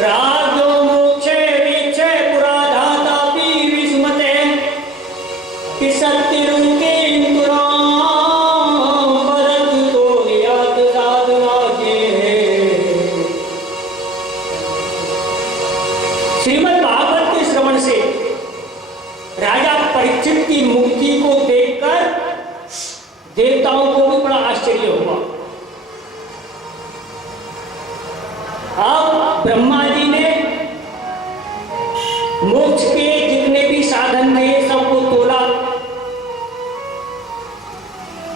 राजो मोक्षे वीक्षे पुराधातापि विस्मते कि सत्तिरुके इंदुराम भरत तो याद साधना के। श्रीमद् भागवत के श्रवण से राजा परीक्षित की मुक्ति को देखकर देवताओं को भी बड़ा आश्चर्य हुआ। अब ब्रह्मा जी ने मोक्ष के जितने भी साधन थे सबको तोला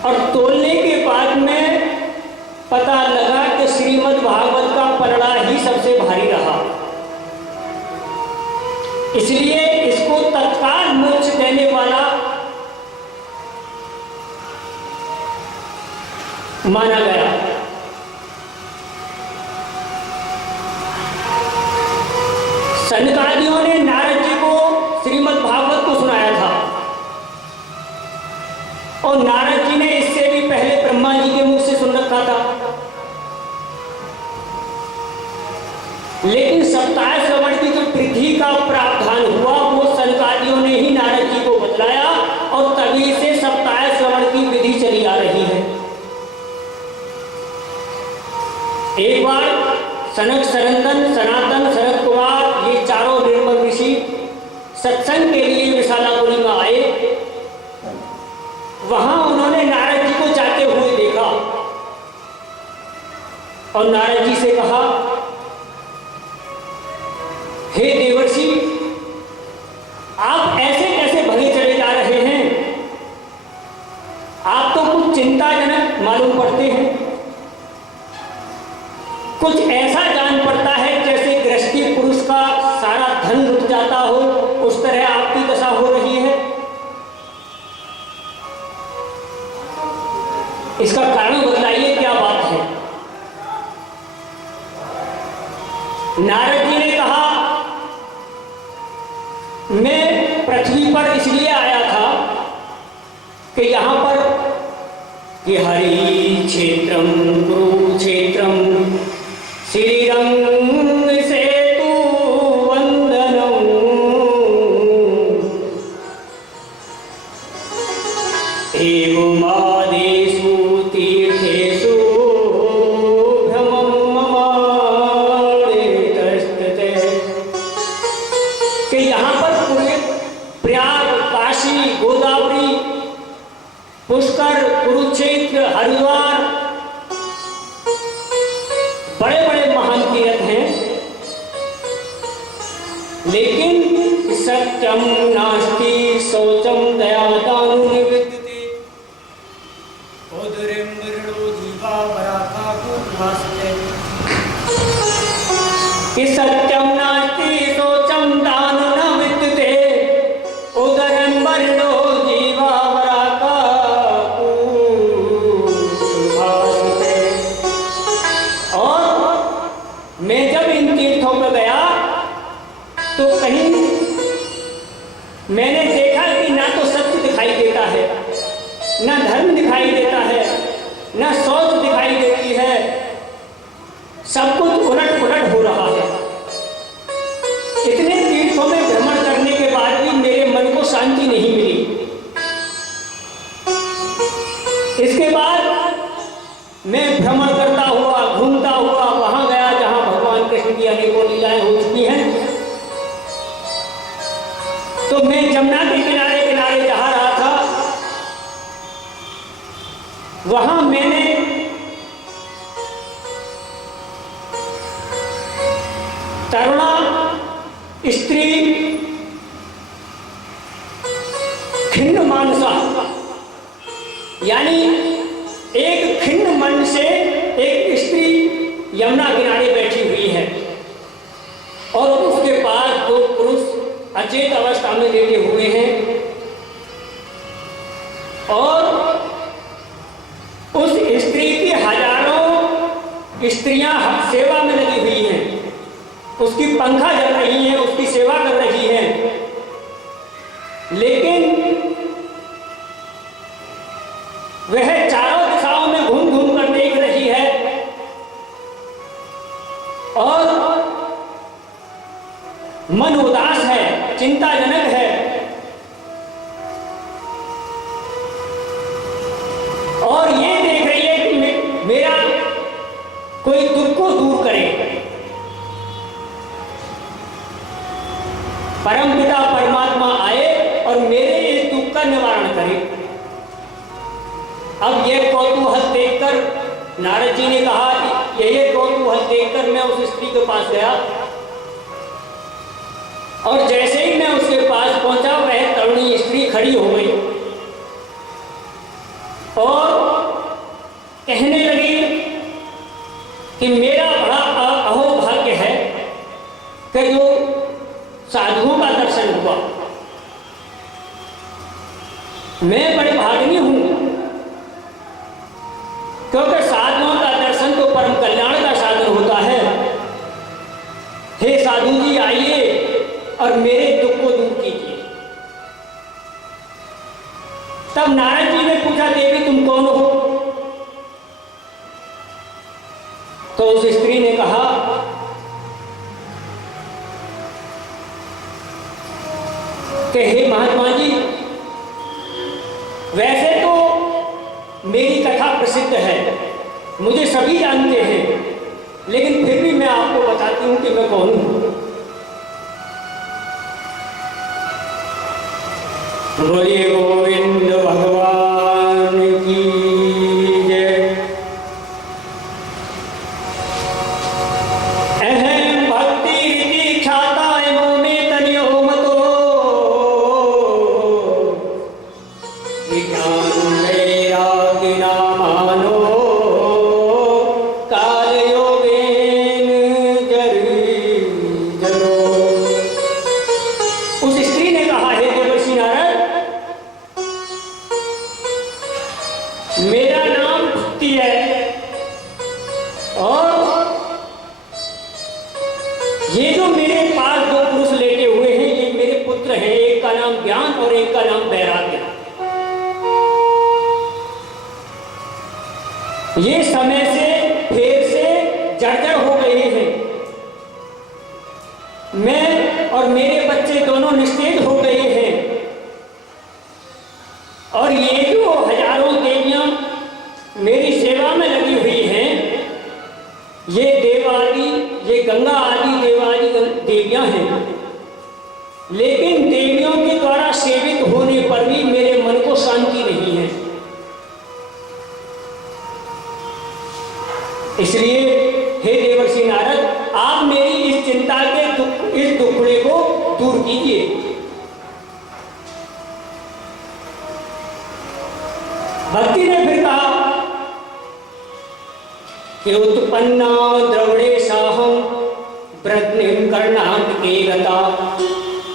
और तोलने के बाद में पता लगा कि श्रीमद् भागवत का पलड़ा ही सबसे भारी रहा, इसलिए इसको तत्काल मोक्ष देने वाला माना गया। सनकादियों ने नारद जी को श्रीमद् भागवत को सुनाया था और नारद जी ने इससे भी पहले ब्रह्मा जी के मुख से सुन रखा था, लेकिन सप्ताह श्रवण की जो पृथ्वी का प्रावधान हुआ वो सनकादियों ने ही नारद जी को बतलाया और तभी से सप्ताह श्रवण की विधि चली आ रही है। एक बार सनक, सनंदन, सनातन, शरद कुमार ये चारों निर्मल ऋषि सत्संग के लिए विशालापुरी में आए। वहां उन्होंने नारद जी को जाते हुए देखा और नारद जी से कहा, हे देवर्षि, आप ऐसे कैसे भगे चले जा रहे हैं? आप तो कुछ चिंताजनक मालूम पड़ते हैं। कुछ ऐसा जान पड़ता है जैसे गृहस्थी पुरुष का सारा धन लुट जाता हो, उस तरह आपकी दशा हो रही है। इसका कारण बताइए, क्या बात है? नारद जी ने कहा, मैं पृथ्वी पर इसलिए आया था कि यहां पर कि हरि क्षेत्रम कुरुक्षेत्रम श्रीरंग सेतु वंदनम एवमादेषु तीर्थेषु भ्रमं ममाड़े तस्तते। कि यहाँ पर प्रयाग, काशी, गोदावरी, पुष्कर, कुरुक्षेत्र, हरिद्वार बड़े बड़े महान तीर्थ हैं, लेकिन सत्यम नास्ति शौचम दया दानु निवृत्ति ओदरिम मृणो जीवा वराका कुभास्ते। कि सत्यम नास्ति शौचम दानु न विद्यते ओदरिम मृणो जीवा वराका कुभास्ते। और मैं जब इन तीर्थों पर गया तो कहीं मैंने देखा कि ना तो सत्य दिखाई देता है, ना धर्म दिखाई देता है, ना शौच दिखाई देती है, सब कुछ उलट पुलट हो रहा है। इतने तीर्थों में भ्रमण करने के बाद भी मेरे मन को शांति नहीं मिली। इसके बाद मैं भ्रमण करता हुआ, घूमता हुआ वहां गया जहां भगवान कृष्ण की अनेकों लीलाएं हो चुकी हैं। तो मैं जमुना के किनारे किनारे जा रहा था, वहां मैंने तरुणा स्त्री खिन्न मानसा, यानी एक खिन्न मन से एक स्त्री यमुना किनारे बैठी हुई है और उसके पास दो पुरुष अचेत अवस्था में लेटे हुए हैं और उस स्त्री की हजारों स्त्रियां सेवा में लगी हुई हैं, उसकी पंखा जल रही हैं, उसकी सेवा कर रही हैं, लेकिन वह चारों दिशाओं में घूम घूम कर देख रही है और मन उदास है, चिंताजनक है, और ये देख रही है कि मेरा कोई दुख को दूर करे। परमपिता परमात्मा आए और मेरे इस दुख का निवारण करे। अब यह कौतूहल देखकर नारद जी ने कहा, यही कौतूहल देखकर मैं उस स्त्री के पास गया, और जैसे ही मैं उसके पास पहुंचा वह तरुणी स्त्री खड़ी हो गई और कहने लगी कि मेरा बड़ा अहोभाग्य है कि जो साधुओं का दर्शन हुआ। मैं बड़े भाग्यी हूं, क्योंकि साधुओं का दर्शन तो परम कल्याण का साधन होता है। हे साधु जी, आइए और मेरे दुख को दूर कीजिए। तब नारद जी ने पूछा, देवी तुम कौन हो? तो उस स्त्री ने कहा, कि हे महात्मा जी, वैसे तो मेरी कथा प्रसिद्ध है, मुझे सभी जानते हैं, लेकिन फिर भी मैं आपको बताती हूं कि मैं कौन हूं। बोलिए गोविंद भगवान की जय। अहम भक्ति रीति ख्याता एवं में तनियो मतो विज्ञान वैराग्य नामानो काल योगेन जरी जरो। उस स्त्री ने कहा, हे देवर्षि नारद, मेरा नाम भक्ति है, और ये जो मेरे पास दो पुरुष लेटे हुए हैं ये मेरे पुत्र हैं। एक का नाम ज्ञान और एक का नाम वैराग्य। ये समय से फेर से जर्जर हो गए हैं। मैं और मेरे बच्चे दोनों निस्तेज हो गए हैं, और ये जो हजारों देवियां मेरी सेवा में लगी हुई हैं, ये देवादि, ये गंगा आदि देवादि देवियां हैं, लेकिन देवियों के द्वारा सेवित होने पर भी मेरे मन को शांति नहीं है। इसलिए हे देवर्षि नारद, आप मेरी इस चिंता के इस दुखड़े को दूर कीजिए। भक्ति ने फिर कहा कि उत्पन्ना द्रवणे साहम प्रज्ञिम कर्णाटके गता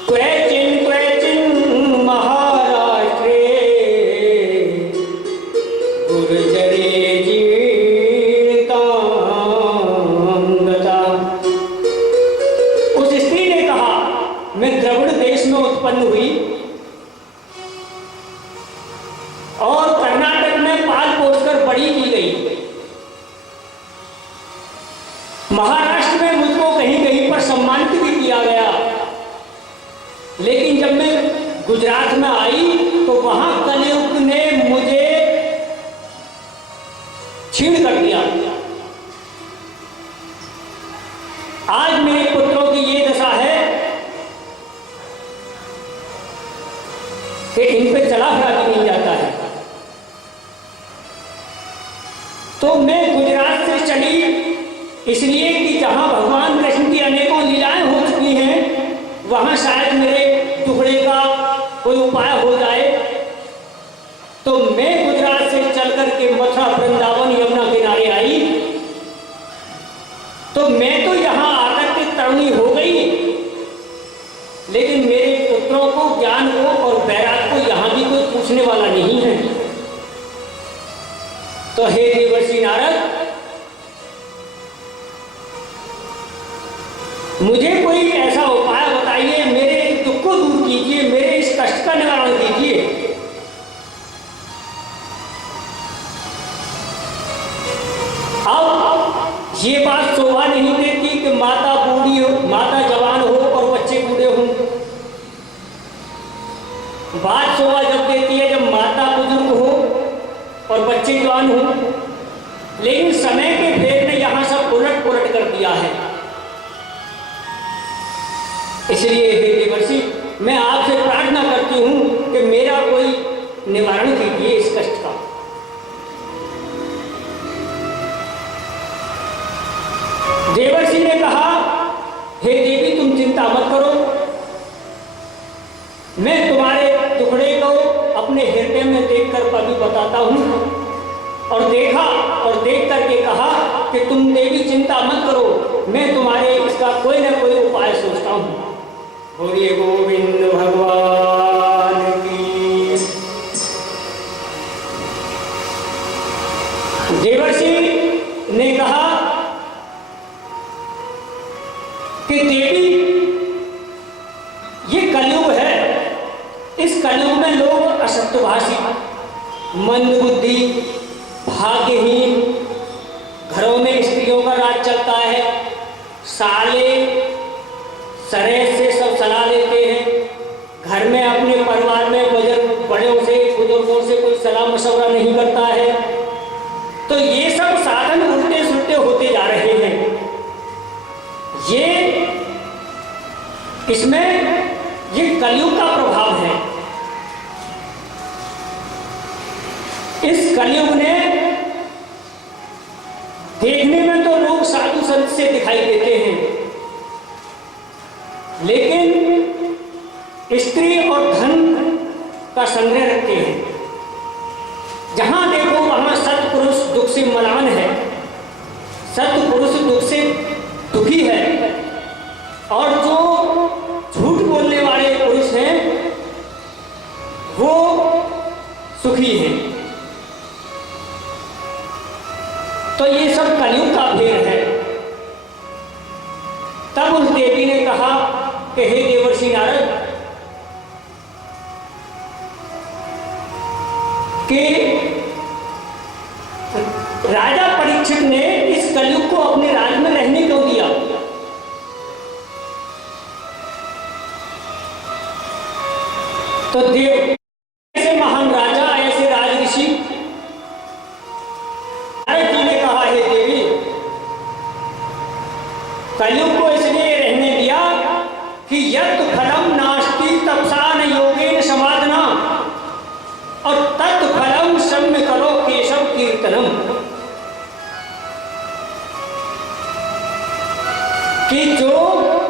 क्वचिन क्वचिन महाराष्ट्रे गुर्जरे जीवितां गता। उस स्त्री ने कहा, मैं द्रविड़ देश में उत्पन्न हुई और कर्नाटक में पाल पोसकर बड़ी की गई। महाराष्ट्र में मुझको कहीं कहीं पर सम्मानित भी किया गया, लेकिन जब मैं गुजरात में आई तो वहां कलयुग ने मुझे छीन कर दिया। आज मेरे पुत्रों की ये दशा है कि इन पे चला फिरा भी नहीं जाता है। तो मैं गुजरात से चली इसलिए कि जहां भगवान कृष्ण की अनेकों लीलाएं हो चुकी हैं, वहां शायद मेरे टुकड़े का कोई उपाय हो जाए। तो मैं गुजरात से चलकर के मथुरा, वृंदावन, यमुना किनारे आई। तो मैं तो यहां आकर के तरुणी हो गई, लेकिन मेरे पुत्रों को, ज्ञान को और वैराग को यहां भी कोई पूछने वाला नहीं है। तो हे देवर्षि नारद, मुझे कोई ऐसा उपाय बताइए, मेरे दुख को दूर कीजिए, मेरे इस कष्ट का निवारण कीजिए। अब ये बात शोभा नहीं देती कि माता बूढ़ी हो, माता जवान हो और बच्चे विद्वान हूं, लेकिन समय के फेर ने यहां सब उलट पुलट कर दिया है। इसलिए हे देवर्षि, मैं आपसे प्रार्थना करती हूं कि मेरा कोई निवारण कीजिए इस कष्ट का। देवर्षि ने कहा, हे देवी तुम चिंता मत करो, मैं तुम्हारे टुकड़े को अपने हृदय में देखकर अभी बताता हूं। और देखा और देख करके कहा कि तुम देवी चिंता मत करो, मैं तुम्हारे इसका कोई ना कोई उपाय सोचता हूं। बोलिए गोविंद भगवान की। देवर्षि ने कहा कि देवी ये कलयुग है, इस कलयुग में लोग असत्यभाषी, मंदबुद्धि, भाग्यहीन, घरों में स्त्रियों का राज चलता है, साले सरेह से सब सलाह लेते हैं, घर में अपने परिवार में बुजुर्ग बड़ों से बुजुर्गों से कोई सलाह मशवरा नहीं करता है। तो ये सब साधन उल्टे सुलटे होते जा रहे हैं। ये इसमें ये कलयुग का प्रभाव है। इस कलयुग ने देखने में तो लोग साधु संत से दिखाई देते हैं, लेकिन स्त्री और धन का संग्रह रखते हैं। जहां देखो वहां सत्पुरुष दुख से मलान है, सत्पुरुष दुख से दुखी है, और जो झूठ बोलने वाले पुरुष हैं वो सुखी हैं। तो ये सब कलयुग का भेद है। तब उस देवी ने कहा कि हे देवर्षि नारद, कि राजा परीक्षित ने इस कलयुग को अपने राज में रहने क्यों दिया? तो देव ऐसे महान राजा, ऐसे राज ऋषि, नारद जी ने कहा, हे देवी, कलयुग को इसलिए रहने दिया कि यत् फलम नास्ति तपसा न योगेन समाधना, और तत् फलम सम्य करो केशव कीर्तनम। कि जो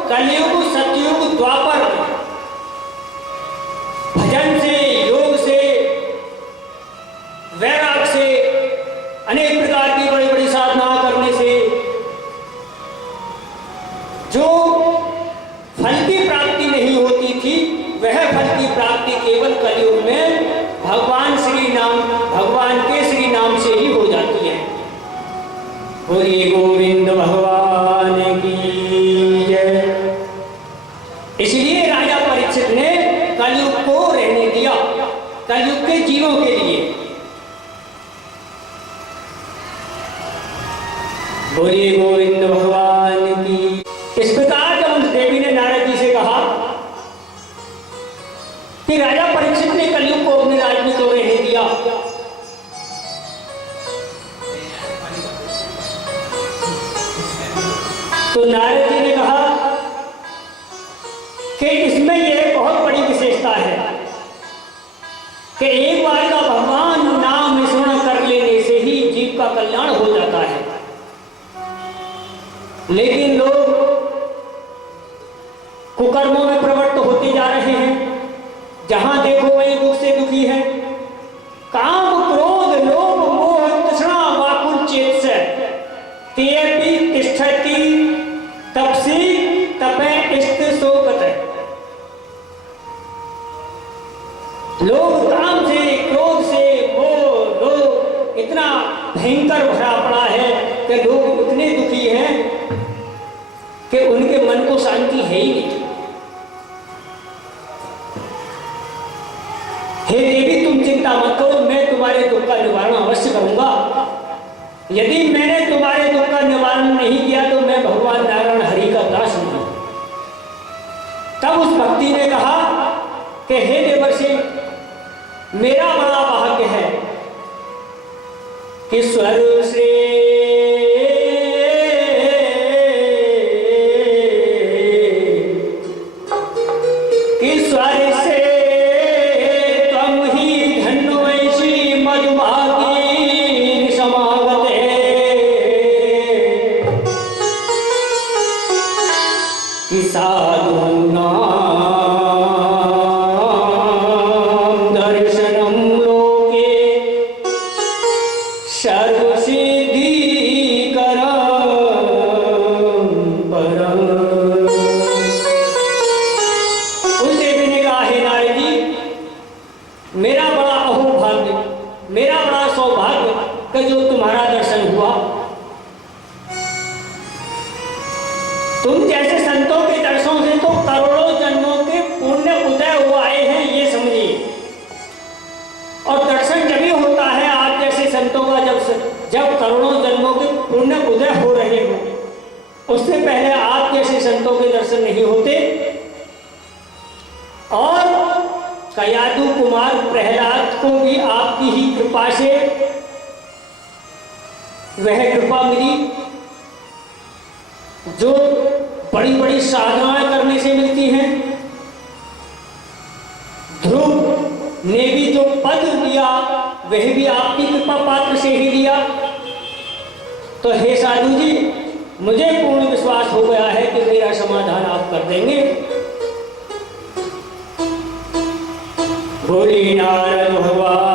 कलयुग, सतयुग, द्वापर भजन से, योग से, वैराग से, अनेक प्रकार की बड़ी बड़ी साधना करने से जो फल की प्राप्ति नहीं होती थी, वह फल की प्राप्ति केवल कलयुग में भगवान के श्री नाम से ही हो जाती है। बोलिए गोविंद भगवान की जय। इसलिए राजा परीक्षित ने कलयुग को रहने दिया, कलयुग के जीवों के लिए। बोलिए गोविंद भगवान की। इस प्रकार जब उस देवी ने नारद जी से कहा कि राजा परीक्षित ने कलयुग को अपने राज में क्यों रहने दिया, तो नारद जी ने कहा कि इसमें यह बहुत बड़ी विशेषता है कि एक बार का भगवान नाम स्मरण कर लेने से ही जीव का कल्याण हो जाता है। लेकिन लोग कुकर्मों में प्रवृत्त होते जा रहे हैं, जहां देखो वही दुख से दुखी है। काम क्रोध लोभ मोह तृष्णा व्याकुल चेत से तेपि तिष्ठति तपसी तपे इष्ट शोकत। लोग काम से, क्रोध से, मोह लोग इतना भयंकर भरा पड़ा है कि लोग इतने दुखी हैं कि उनके मन को शांति है ही नहीं। हे देवी तुम चिंता मत करो, मैं तुम्हारे दुख का निवारण अवश्य करूंगा। यदि मैंने तुम्हारे दुख का निवारण नहीं किया तो मैं भगवान नारायण हरि का दास नहीं। तब उस भक्ति ने कहा कि हे देवर्षि, मेरा बड़ा भाग्य है कि स्वर से तुम जैसे संतों के दर्शन से तो करोड़ों जन्मों के पुण्य उदय हो आए हैं, ये समझिए। और दर्शन जब ही होता है आप जैसे संतों का, जब करोड़ों जन्मों के पुण्य उदय हो रहे हो। उससे पहले आप जैसे संतों के दर्शन नहीं होते। और कयादु कुमार प्रहलाद को भी आपकी ही कृपा से वह कृपा मिली जो बड़ी बड़ी साधनाएं करने से मिलती हैं। ध्रुव ने भी जो पद लिया वह भी आपकी कृपा पात्र से ही लिया। तो हे साधु जी, मुझे पूर्ण विश्वास हो गया है कि मेरा समाधान आप कर देंगे। बोले नारद भगवान